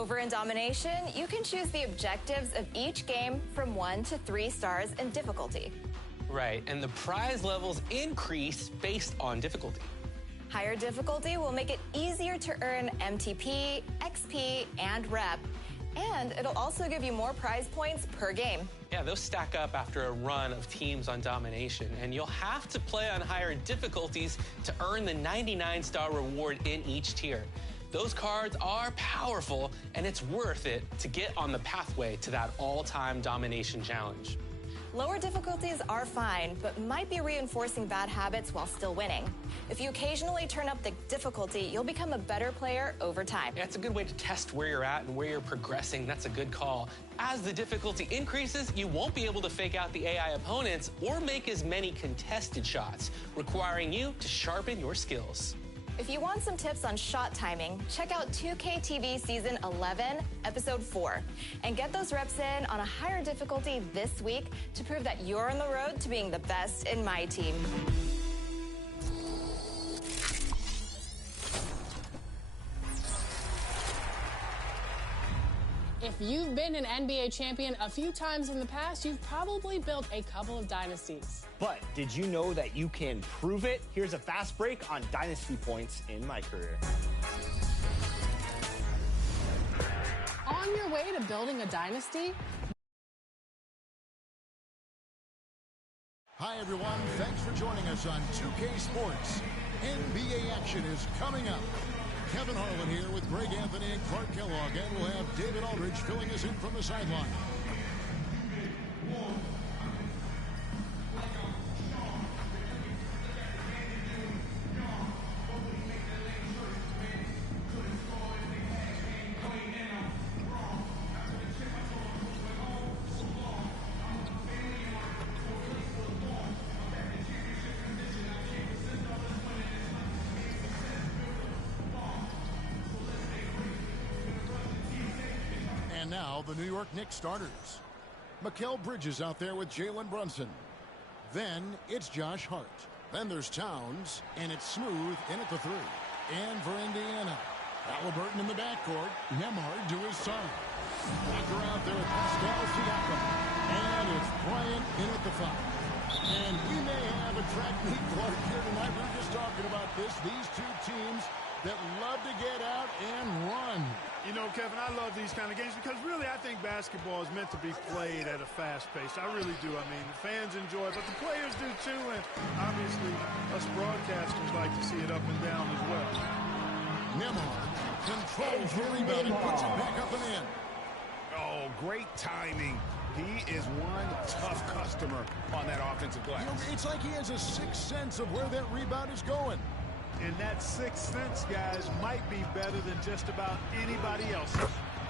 Over in Domination, you can choose the objectives of each game from 1 to 3 stars in difficulty. Right, and the prize levels increase based on difficulty. Higher difficulty will make it easier to earn MTP, XP, and rep. And it'll also give you more prize points per game. Yeah, those stack up after a run of teams on Domination, and you'll have to play on higher difficulties to earn the 99-star reward in each tier. Those cards are powerful, and it's worth it to get on the pathway to that all-time Domination challenge. Lower difficulties are fine, but might be reinforcing bad habits while still winning. If you occasionally turn up the difficulty, you'll become a better player over time. Yeah, it's a good way to test where you're at and where you're progressing. That's a good call. As the difficulty increases, you won't be able to fake out the AI opponents or make as many contested shots, requiring you to sharpen your skills. If you want some tips on shot timing, check out 2K TV Season 11, Episode 4, and get those reps in on a higher difficulty this week to prove that you're on the road to being the best in my team. If you've been an NBA champion a few times in the past, you've probably built a couple of dynasties. But did you know that you can prove it? Here's a fast break on dynasty points in my career. On your way to building a dynasty? Hi, everyone. Thanks for joining us on 2K Sports. NBA action is coming up. Kevin Harlan here with Greg Anthony and Clark Kellogg, and we'll have David Aldridge filling us in from the sideline. Now the New York Knicks starters. Mikal Bridges out there with Jalen Brunson. Then it's Josh Hart. Then there's Towns, and it's Smooth in at the 3. And for Indiana, Halliburton in the backcourt. Nembhard to his side. Walker out there with Pascal Siakam. And it's Bryant in at the 5. And we may have a track meet, Clark, here tonight. We were just talking about this. These two teams that love to get out and run. You know, Kevin, I love these kind of games because really I think basketball is meant to be played at a fast pace. I really do. I mean, the fans enjoy it, but the players do too, and obviously us broadcasters like to see it up and down as well. Nembhard controls the rebound and puts it back up and in. Oh, great timing. He is one tough customer on that offensive glass. You know, it's like he has a sixth sense of where that rebound is going. And that sixth sense, guys, might be better than just about anybody else.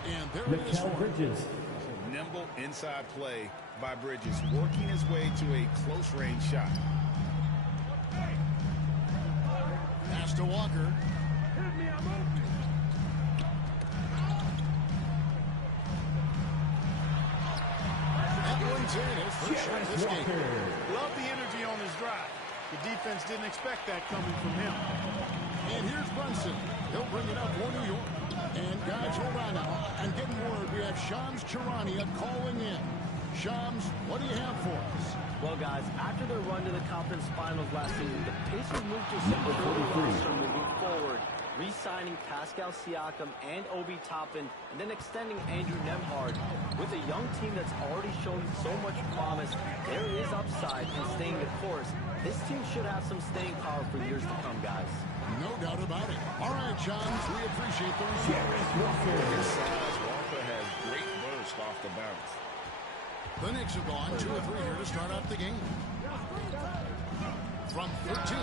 And there it is. Bridges. Nimble inside play by Bridges, working his way to a close-range shot. Pass to Walker. That one's in. His first shot this game. Love the energy on his drive. The defense didn't expect that coming from him. And here's Brunson. He'll bring it up for New York. And guys, hold on now. I'm getting word we have Shams Charania calling in. Shams, what do you have for us? Well, guys, after their run to the conference finals last season, the Pacers moved to secure the roster moving forward, re-signing Pascal Siakam and Obi Toppin, and then extending Andrew Nembhard. With a young team that's already shown so much promise, there is upside in staying the course. This team should have some staying power for years to come, guys. No doubt about it. All right, Shams, we appreciate the His size, Walker has great burst off the bounce. The Knicks have gone 2 or 3 here to start out the game. From 13,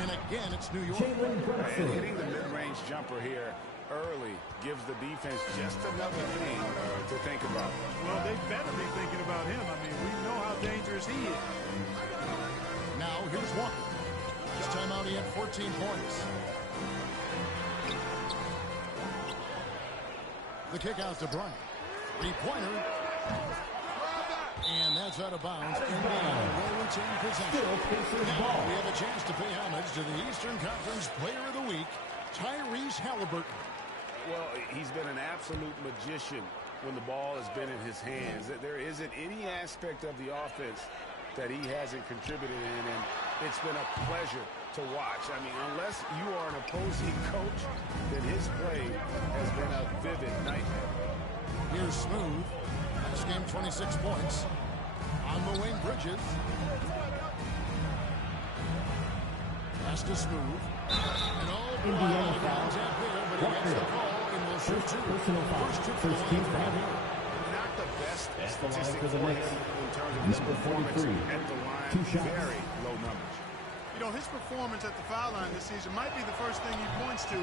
and again, it's New York. And hitting the mid-range jumper here early gives the defense just another thing to think about. Well, they better be thinking about him. I mean, we know how dangerous he is. Now, here's Walker. This time out, he had 14 points. The kick out to Bryant. 3-pointer. And that's out of bounds. Indiana will retain possession. Now we have a chance to pay homage to the Eastern Conference Player of the Week, Tyrese Halliburton. Well, he's been an absolute magician when the ball has been in his hands. There isn't any aspect of the offense that he hasn't contributed in, and it's been a pleasure to watch. I mean, unless you are an opposing coach, then his play has been a vivid nightmare. Here's Smooth. Last game, 26 points. On the wing, Bridges. Pass to Smooth. And Indiana foul. But he gets the call and will shoot two. Personal foul. First team foul. Not the best That's the line statistic for the for him Knicks. in terms of his Number performance 43. at the line. 2 shots. Very low numbers. You know, his performance at the foul line this season might be the first thing he points to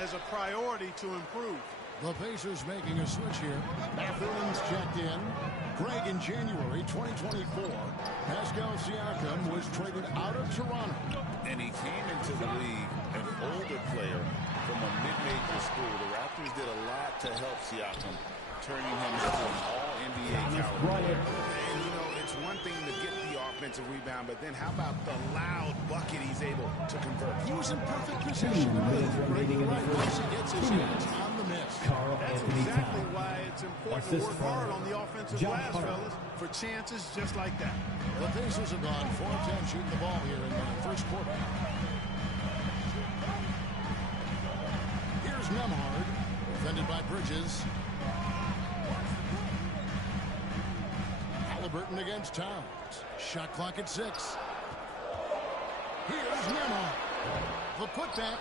as a priority to improve. The Pacers making a switch here. Mathurin's checked in. Greg, in January 2024, Pascal Siakam was traded out of Toronto. And he came into the league an older player from a mid-major school. The Raptors did a lot to help Siakam, turning him into an all-NBA caliber. And, you know, it's one thing to get the offensive rebound, but then how about the loud bucket he's able to convert? He was in perfect position. Right once he gets his hands on the miss. That's exactly why it's important to work hard on the offensive glass, fellas, for chances just like that. The Pacers have gone 4 of 10 shooting the ball here in the first quarter. Here's Nembhard, defended by Bridges. Halliburton against Towns. Shot clock at 6. Here's Nembhard. The putback.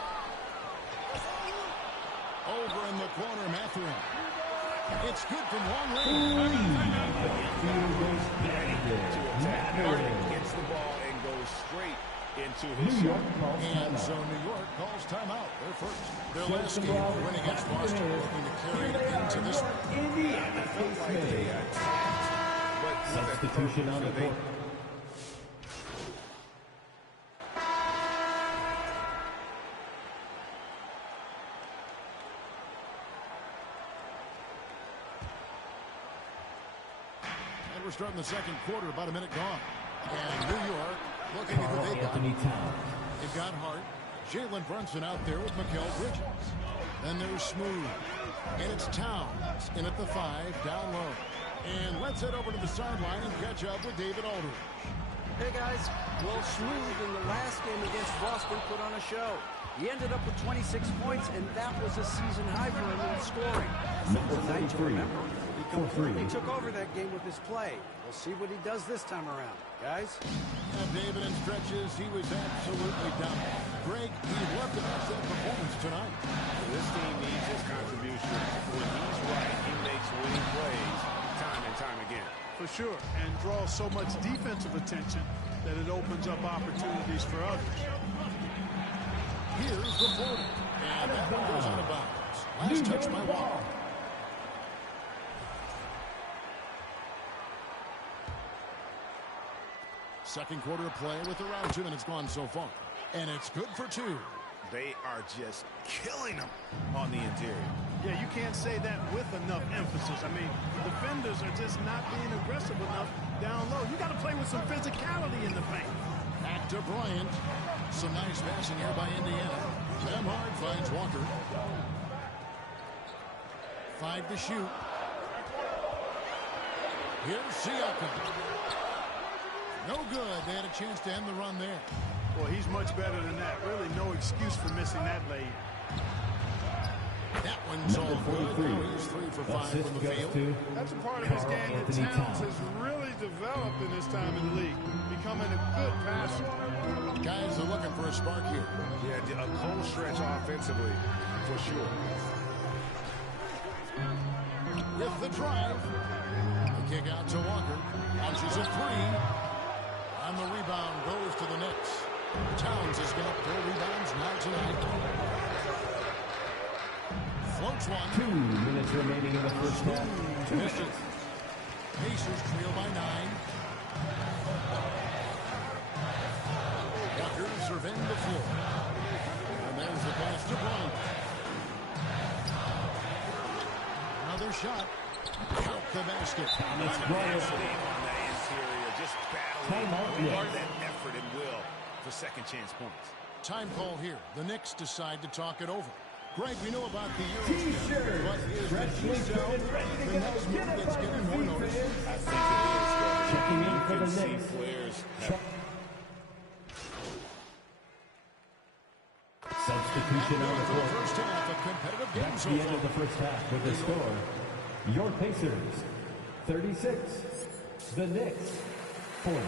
Over in the corner, Mathurin. It's good from long range. Gets the ball and goes straight into his shot. And so New York calls timeout. They're first. Their last game, the win against Boston, looking to carry it into this one. Indiana face made. Substitution on the court. And we're starting the second quarter, about a minute gone. And New York looking at what they got. They've got Hart. Jalen Brunson out there with Mikal Bridges. Then there's Smooth. And it's Towns in at the 5, down low. And let's head over to the sideline and catch up with David Aldridge. Hey guys, well, Smooth in the last game against Boston put on a show. He ended up with 26 points, and that was a season high for him in scoring. Number 43. He completely took over that game with his play. We'll see what he does this time around, guys. And David, in stretches, he was absolutely down. Greg, he'd love to have that performance tonight. This team needs his contribution. When he's right, he makes winning plays time and time again. For sure, and draws so much defensive attention that it opens up opportunities for others. Here's the 40. And that one goes out of bounds. Last touch by Wall. Second quarter of play with around 2 minutes gone so far. And it's good for 2. They are just killing them on the interior. Yeah, you can't say that with enough emphasis. I mean, defenders are just not being aggressive enough down low. You got to play with some physicality in the paint. Back to Bryant. Some nice passing here by Indiana. Nembhard finds Walker. 5 to shoot. Here's Siakam. No good. They had a chance to end the run there. Well, he's much better than that. Really no excuse for missing that lay. That one's all good. Now he's 3 for 5 from the field. That's a part of his game that Towns has really developed in this time in the league, becoming a good passer. Guys are looking for a spark here. Yeah, a cold stretch offensively, for sure. With the drive. The kick out to Walker. Launches a 3. And the rebound goes to the Knicks. Towns has got 4 rebounds now tonight. Floats one. 2 minutes remaining in the first half. Misses. Pacers trail by 9. Walker surveying the floor. And there's the pass to Bryant. Another shot. Count the basket. It's Bryant. On that interior, just battling hard that effort and will for second chance points. Time call here. The Knicks decide to talk it over. Greg, we know about the Euros, but is the T-cell the next move that's getting more notice? I think it is, Greg. Checking in You for can the see Knicks. players Substitution on the For the court. first half of competitive games That's so the end far. of the first half with the score. Your Pacers, 36. The Knicks, 40.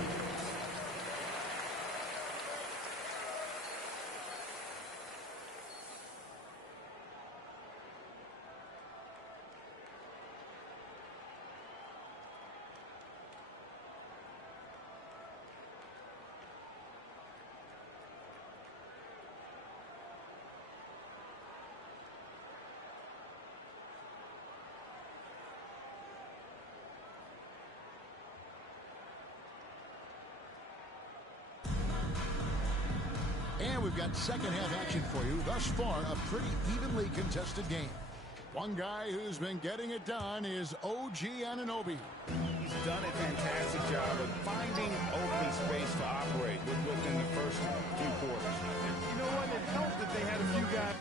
And we've got second half action for you. Thus far, a pretty evenly contested game. One guy who's been getting it done is OG Anunoby. He's done a fantastic job of finding open space to operate within the first few quarters. You know what? It helped that they had a few guys.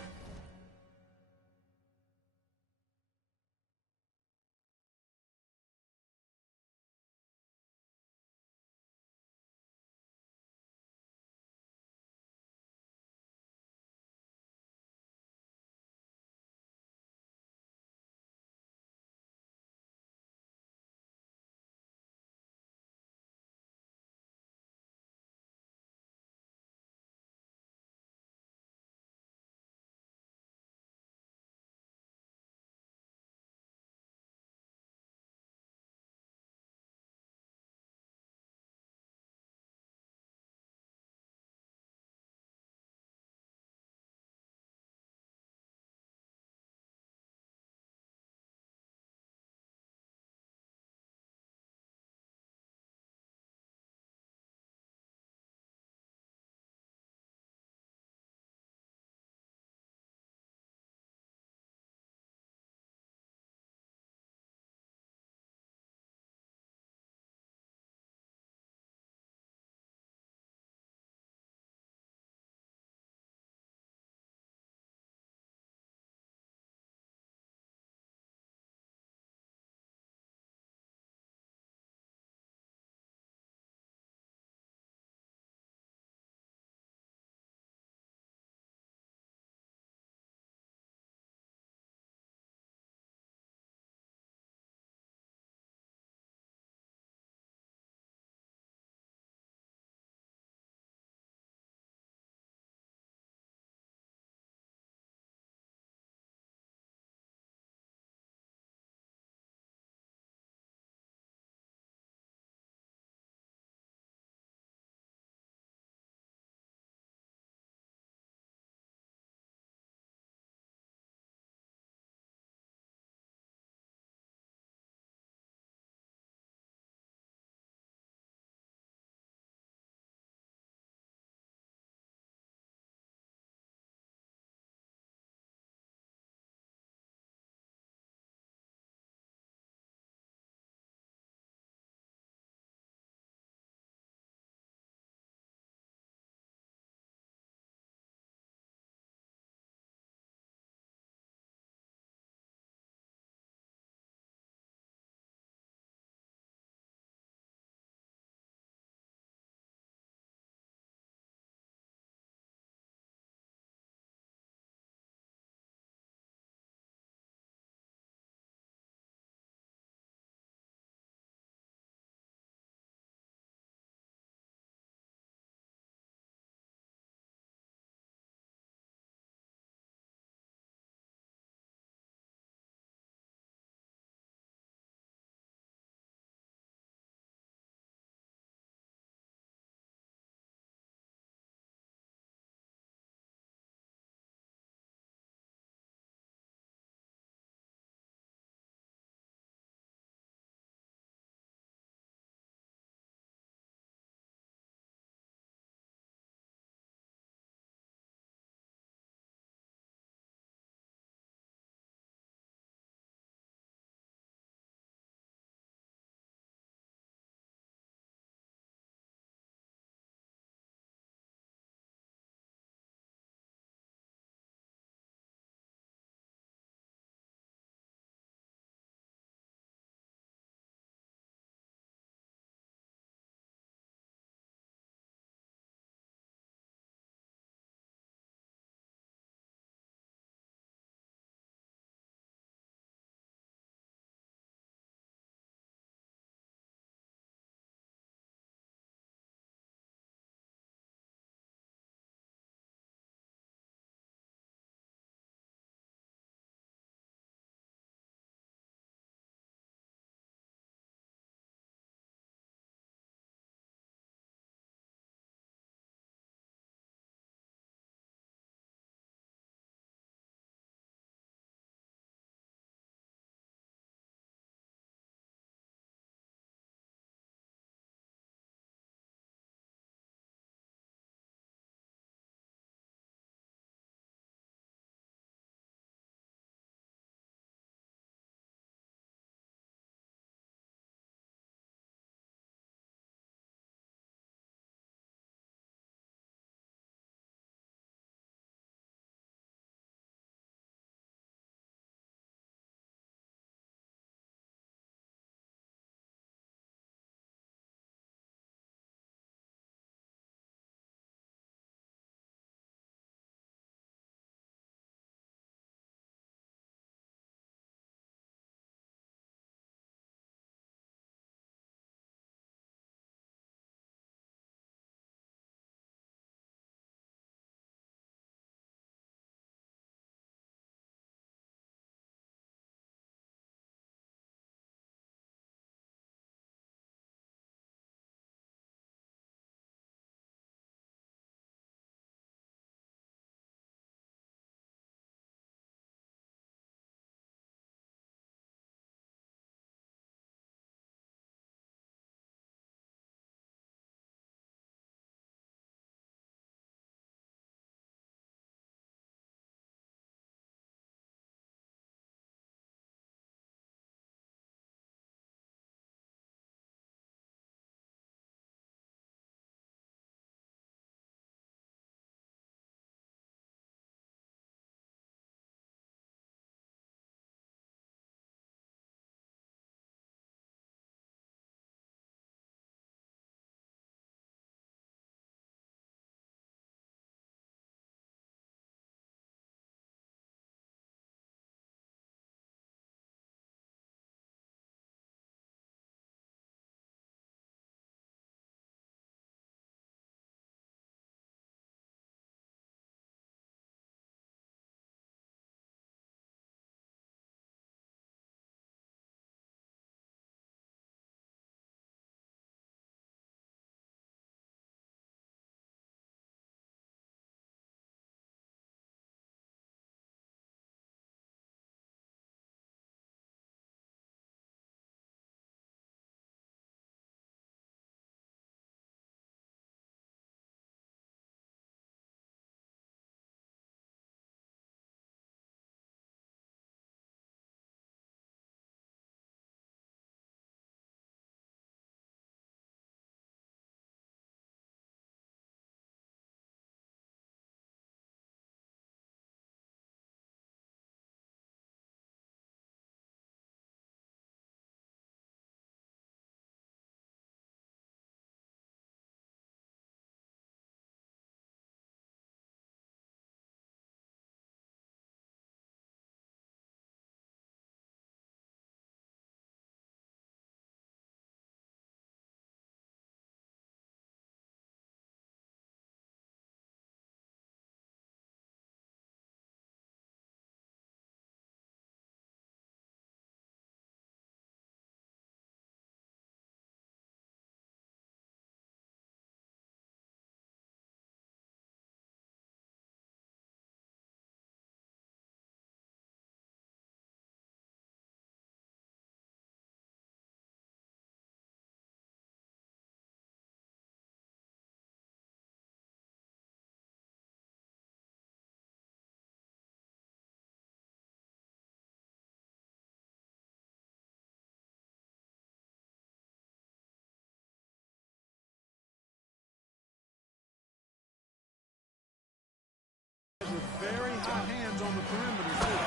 with very hot hands on the perimeter, too.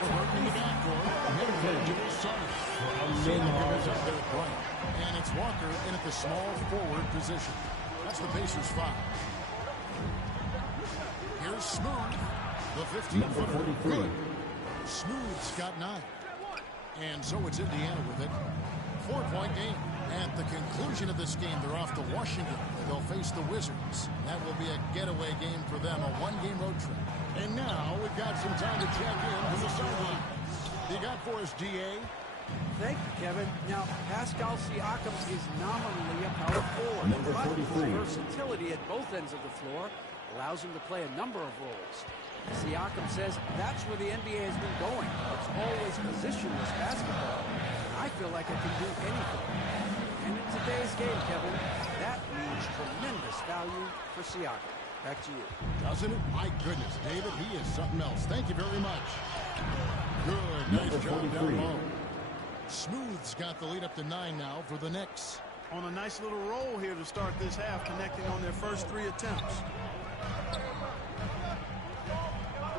Working the backcourt. Siakam is up there at right. And it's Walker in at the small forward position. That's the Pacers 5. Here's Smooth, the 15-footer. Good. Smooth's got 9. And so it's Indiana with it. 4-point game. At the conclusion of this game, they're off to Washington. They'll face the Wizards. That will be a getaway game for them, a one-game road trip. And now we've got some time to check in from the sideline. You got for us, DA? Thank you, Kevin. Now, Pascal Siakam is nominally a power forward. Number but 43. his versatility at both ends of the floor allows him to play a number of roles. Siakam says that's where the NBA has been going. It's always positionless basketball. I feel like I can do anything. And in today's game, Kevin, that means tremendous value for Siakam. Back to you. Doesn't it? My goodness, David, he is something else. Thank you very much. Good. Nice job down low. Smooth's got the lead up to 9 now for the Knicks. On a nice little roll here to start this half, connecting on their first 3 attempts.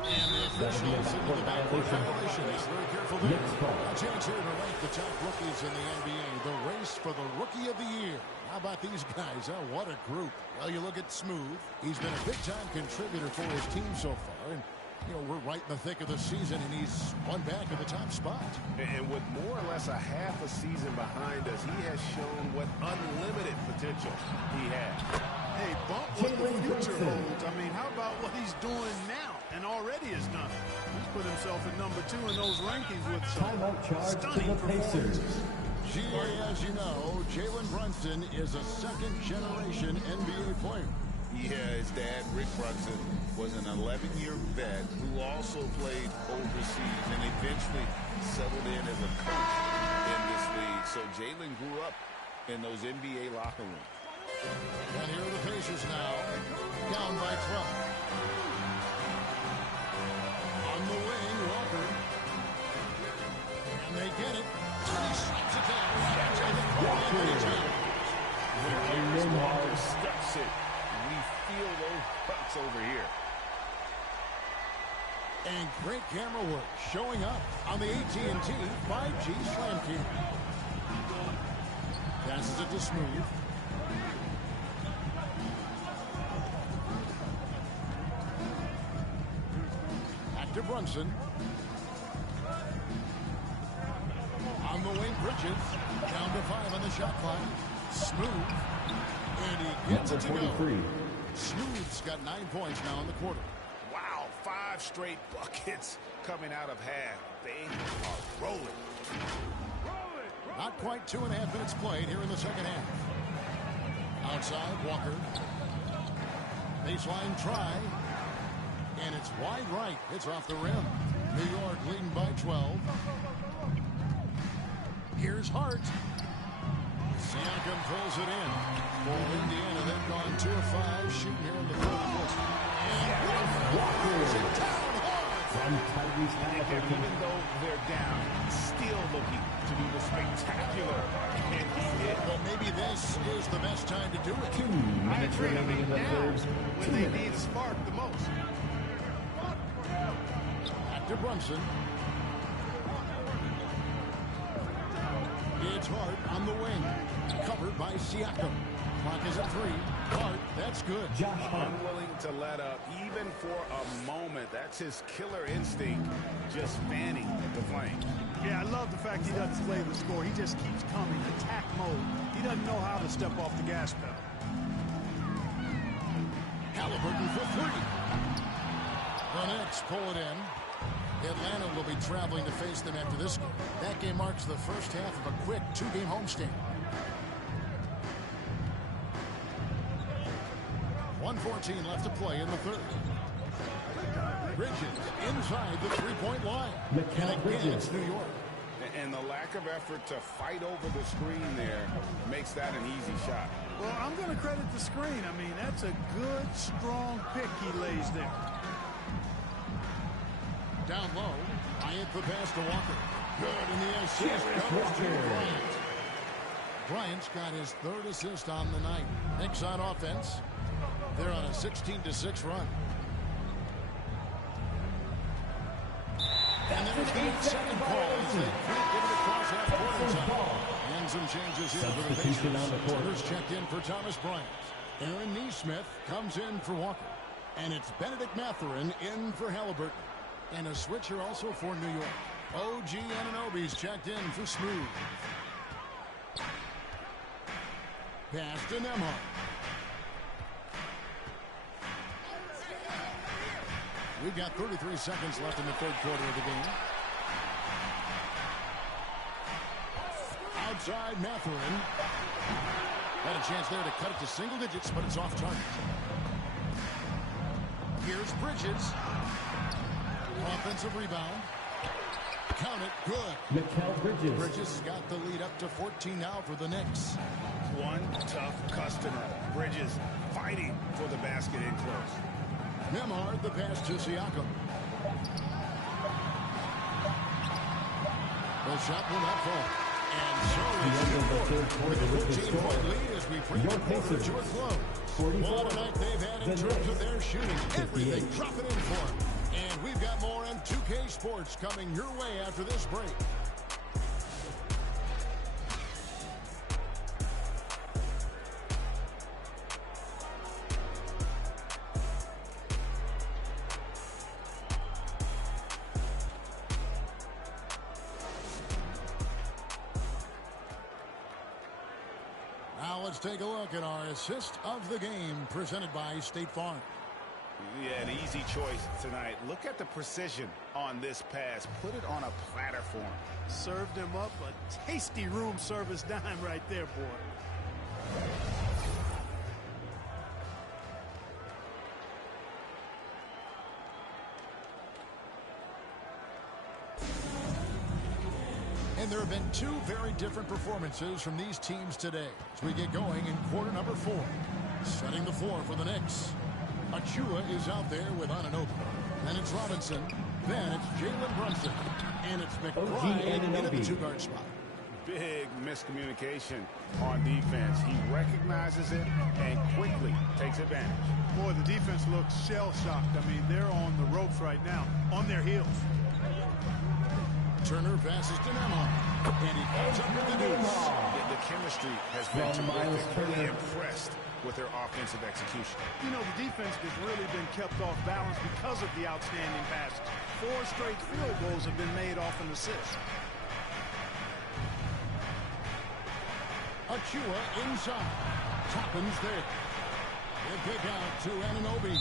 And the officials into the backcourt violation. He's very careful there. A chance here to rank the top rookies in the NBA. The race for the Rookie of the Year. How about these guys? Oh, what a group. Well, you look at Smooth. He's been a big-time contributor for his team so far. And, you know, we're right in the thick of the season, and he's one back at the top spot. And with more or less a half a season behind us, he has shown what unlimited potential he has. Hey, bump what the future holds. I mean, how about what he's doing now and already has done? He's put himself at number 2 in those rankings with some stunning performances. As you know, Jalen Brunson is a second-generation NBA player. Yeah, his dad, Rick Brunson, was an 11-year vet who also played overseas and eventually settled in as a coach in this league. So Jalen grew up in those NBA locker rooms. And here are the Pacers now, down by 12. On the wing, Walker. And they get it. He strikes it down. Walker steps it. We feel those bucks over here. And great camera work showing up on the AT&T 5G Slam Cam. Passes it to Smooth. Back to Brunson. On the wing, Bridges. Down to 5 on the shot clock. Smooth. And he gets it to go. Smooth's got 9 points now in the quarter. Wow, 5 straight buckets coming out of half. They are rolling. Not quite 2.5 minutes played here in the second half. Outside, Walker. Baseline try. And it's wide right. It's off the rim. New York leading by 12. Here's Hart. Siakam pulls it in. For Indiana, they've gone 2 of 5 shooting here in the fourth quarter. And Walker is it down hard. Even though they're down, still looking to do the spectacular. And he did. Well, maybe this is the best time to do it. 2 minutes remaining in the third. When they need a spark the most. Back to Brunson. It's Hart on the wing. Covered by Siakam. Clock is at 3. Hart, that's good. Unwilling to let up, even for a moment. That's his killer instinct, just fanning the flame. Yeah, I love the fact he doesn't play the score. He just keeps coming, attack mode. He doesn't know how to step off the gas pedal. Halliburton for 3. The Knicks pull it in. Atlanta will be traveling to face them after this game. That game marks the first half of a quick 2-game homestand. 1:14 left to play in the third. Bridges inside the 3-point line. And again, it's New York. And the lack of effort to fight over the screen there makes that an easy shot. Well, I'm going to credit the screen. I mean, that's a good, strong pick he lays there. Down low, Bryant the pass to Walker. Good, and the assist goes to Bryant. Bryant's got his 3rd assist on the night. Knicks on offense. They're on a 16-6 run. 58-second call as they can't get it across half-court in time. And some changes here for the Pacers. Starters checked in for Thomas Bryant. Aaron Neesmith comes in for Walker. And it's Benedict Mathurin in for Halliburton. And a switcher also for New York. OG Anunoby's checked in for Smooth. Pass to Nembhard. We've got 33 seconds left in the third quarter of the game. Outside Mathurin. Had a chance there to cut it to single digits, but it's off target. Here's Bridges. Offensive rebound. Count it. Good. Mikal Bridges. Bridges got the lead up to 14 now for the Knicks. One tough customer. Bridges fighting for the basket in close. Nembhard, the pass to Siakam. The shot will not fall. And so it's with a 14-point lead as we bring the quarter to a close. What a night they've had in terms of their shooting. Everything dropping in for them. And we've got more on 2K Sports coming your way after this break. Now let's take a look at our assist of the game presented by State Farm. Yeah, an easy choice tonight. Look at the precision on this pass. Put it on a platter for him. Served him up a tasty room service dime right there, boy. And there have been two very different performances from these teams today as we get going in quarter number 4. Setting the floor for the Knicks. Achua is out there with Anunoby. Then it's Robinson. Then it's Jalen Brunson. And it's McBride in the two-guard spot. Big miscommunication on defense. He recognizes it and quickly takes advantage. Boy, the defense looks shell-shocked. I mean, they're on the ropes right now, on their heels. Turner passes to Nembhard. And he comes up with the deuce. The chemistry has been terrific. Really impressed with their offensive execution. You know, the defense has really been kept off balance because of the outstanding passes. 4 straight field goals have been made off an assist. Achua inside. Toppin's there. They pick out to Anunoby.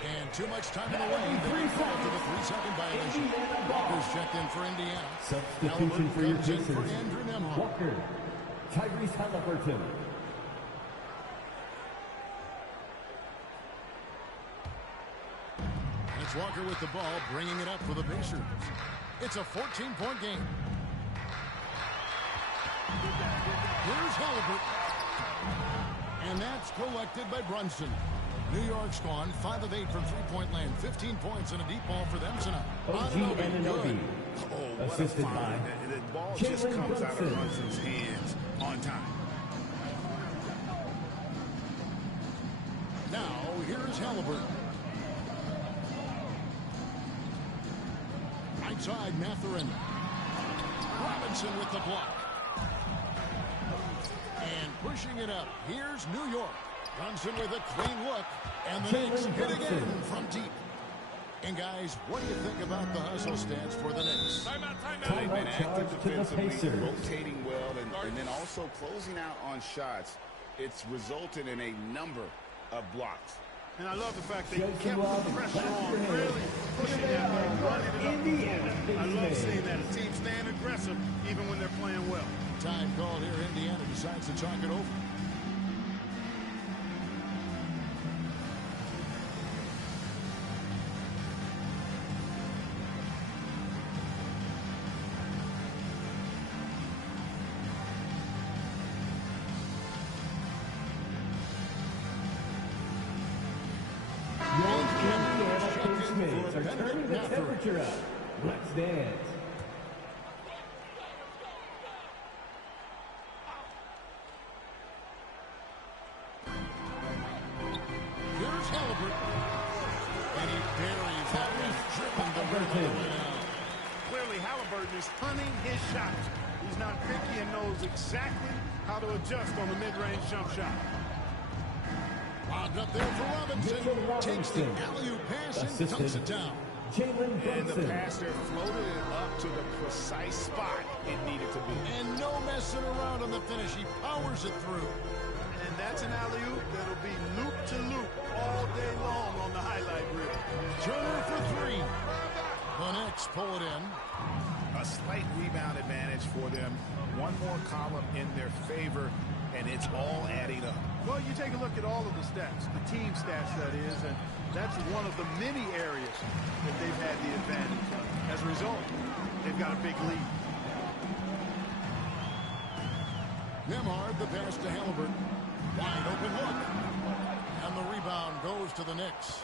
And too much time in the lane. They fall to the 3-second violation. Walker's checked in for Indiana. Substitution for your Pacers. For Andrew Nembhard. Walker. Tyrese Halliburton. It's Walker with the ball, bringing it up for the Pacers. It's a 14-point game. Here's Halliburton. And that's collected by Brunson. New York's gone 5 of 8 from three-point land. 15 points and a deep ball for them tonight. Anunoby. Oh, what assisted a find. The ball just comes out of Brunson's hands on time. Now, here's Halliburton. Right side, Mathurin. Robinson with the block. And pushing it up. Here's New York. Brunson with a clean look. And the Knicks hit again from deep. And guys, what do you think about the hustle stance for the Knicks? They've been active defensively, rotating well, and then also closing out on shots. It's resulted in a number of blocks. And I love the fact they kept the pressure on, really pushing that and running it up. I love seeing that. A team staying aggressive even when they're playing well. Time called here. Indiana decides to talk it over. Are turning the temperature up. Let's dance. Here's Halliburton. And he buries that one, dripping the rim on the way out. Clearly Halliburton is hunting his shots. He's not picky and knows exactly how to adjust on the mid-range jump shot. Lobbed up there for Robinson. Takes the alley-oop pass and dunks it down. And the pass there floated it up to the precise spot it needed to be. And no messing around on the finish. He powers it through. And that's an alley-oop that'll be loop to loop all day long on the highlight reel. Turner for three. The Knicks pull it in. A slight rebound advantage for them. One more column in their favor, and it's all adding up. Well, you take a look at all of the stats, the team stats that is, and that's one of the many areas that they've had the advantage on. As a result, they've got a big lead. Nembhard, the pass to Halliburton. Wide open look. And the rebound goes to the Knicks.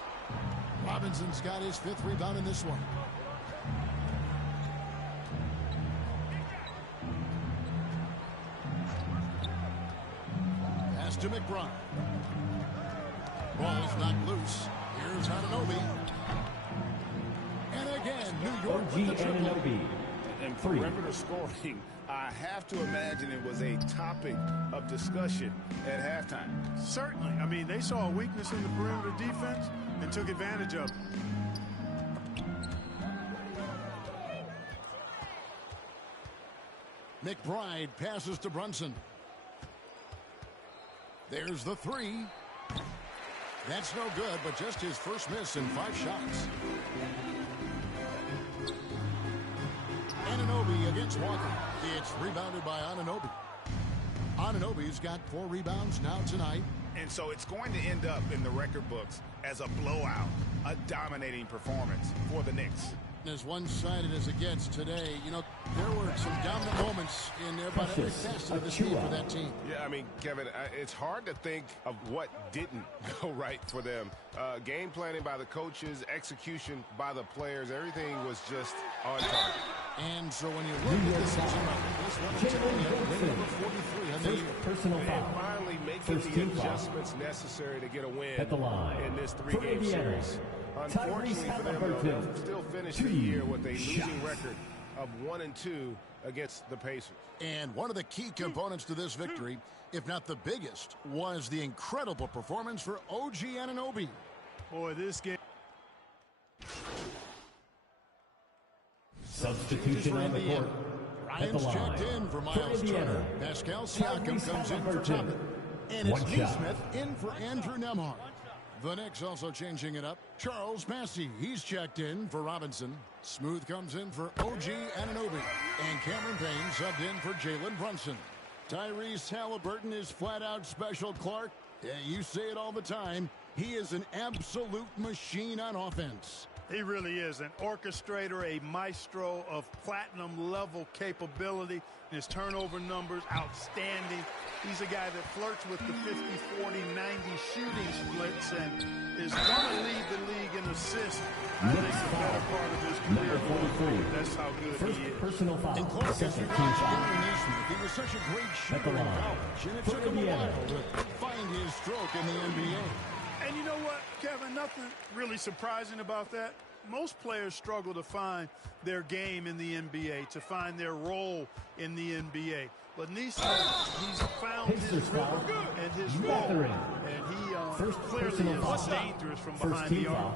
Robinson's got his 5th rebound in this one. Pass to McBride. Ball's knocked loose. Here's Anunoby. And again, New York with the triple. And perimeter scoring, I have to imagine it was a topic of discussion at halftime. Certainly. I mean, they saw a weakness in the perimeter defense and took advantage of it. McBride passes to Brunson. There's the three. That's no good, but just his first miss in 5 shots. Anunoby against Walker. It's rebounded by Anunoby. Anunoby's got 4 rebounds now tonight. And so it's going to end up in the record books as a blowout, a dominating performance for the Knicks. As one-sided as it gets today, you know, there were some dominant moments in about every facet of this game for that team. Yeah, I mean, Kevin, it's hard to think of what didn't go right for them. Game planning by the coaches, execution by the players, everything was just on target. And so when you look at this one, number 43 on the year. Personal and foul. finally making the adjustments necessary to get a win at the line in this 3-game series. Unfortunately for them, they'll still finish the year with a losing record of 1-2 against the Pacers. And one of the key components to this victory, if not the biggest, was the incredible performance for OG Anunoby. Boy, this game. Substitution on the court. Ryan's checked in for Miles Turner. Pascal Siakam comes in for Toppin. And it's Nesmith in for Andrew Nembhard. The Knicks also changing it up. Charles Massey, he's checked in for Robinson. Smooth comes in for OG Anunoby. And Cameron Payne subbed in for Jalen Brunson. Tyrese Halliburton is flat out special, Clark. Yeah, you say it all the time. He is an absolute machine on offense. He really is an orchestrator, a maestro of platinum-level capability. His turnover numbers, outstanding. He's a guy that flirts with the 50, 40, 90 shooting splits and is going to lead the league in assists. I think the better part of his career. That's how good he is. Personal foul. And Clark, as you watched Gary Nesmith, he was such a great shooter in college, and it took him a while to find his stroke in the NBA. And you know what, Kevin, nothing really surprising about that. Most players struggle to find their game in the NBA, to find their role in the NBA. But Nesmith, he's found his rhythm and his role. And he clearly is dangerous from behind the arc.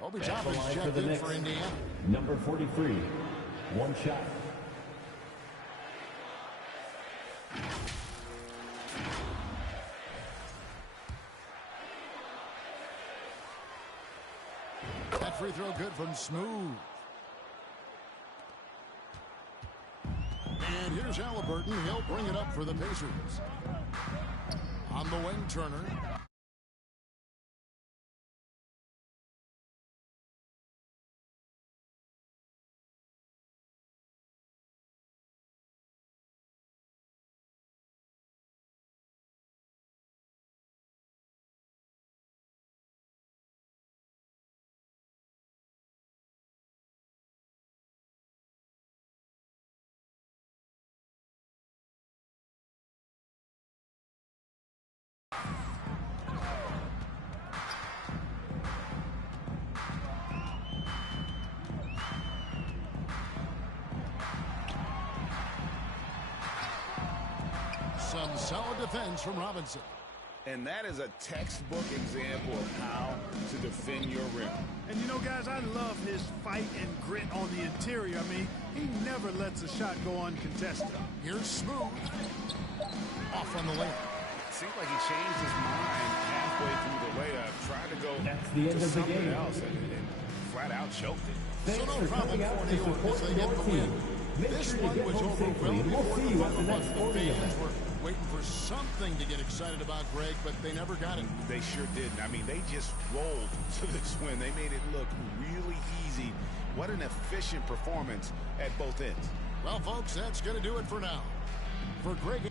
Obi Toppin's checked in for Indiana. Number 43. One shot. That free throw good from Smooth. And here's Halliburton. He'll bring it up for the Pacers. On the wing, Turner. bottom. Solid defense from Robinson. And that is a textbook example of how to defend your rim. And you know, guys, I love his fight and grit on the interior. I mean, he never lets a shot go uncontested. Here's Smooth. Off on the layup. Seems like he changed his mind halfway through the layup, tried to go to something else and flat out choked it. So no problem for New York as they get the win. This one was overwhelming. We'll see you at the next sporting fans event. were waiting for something to get excited about, Greg, but they never got it. They sure didn't. I mean, they just rolled to this win. They made it look really easy. What an efficient performance at both ends. Well, folks, that's going to do it for now. For Greg...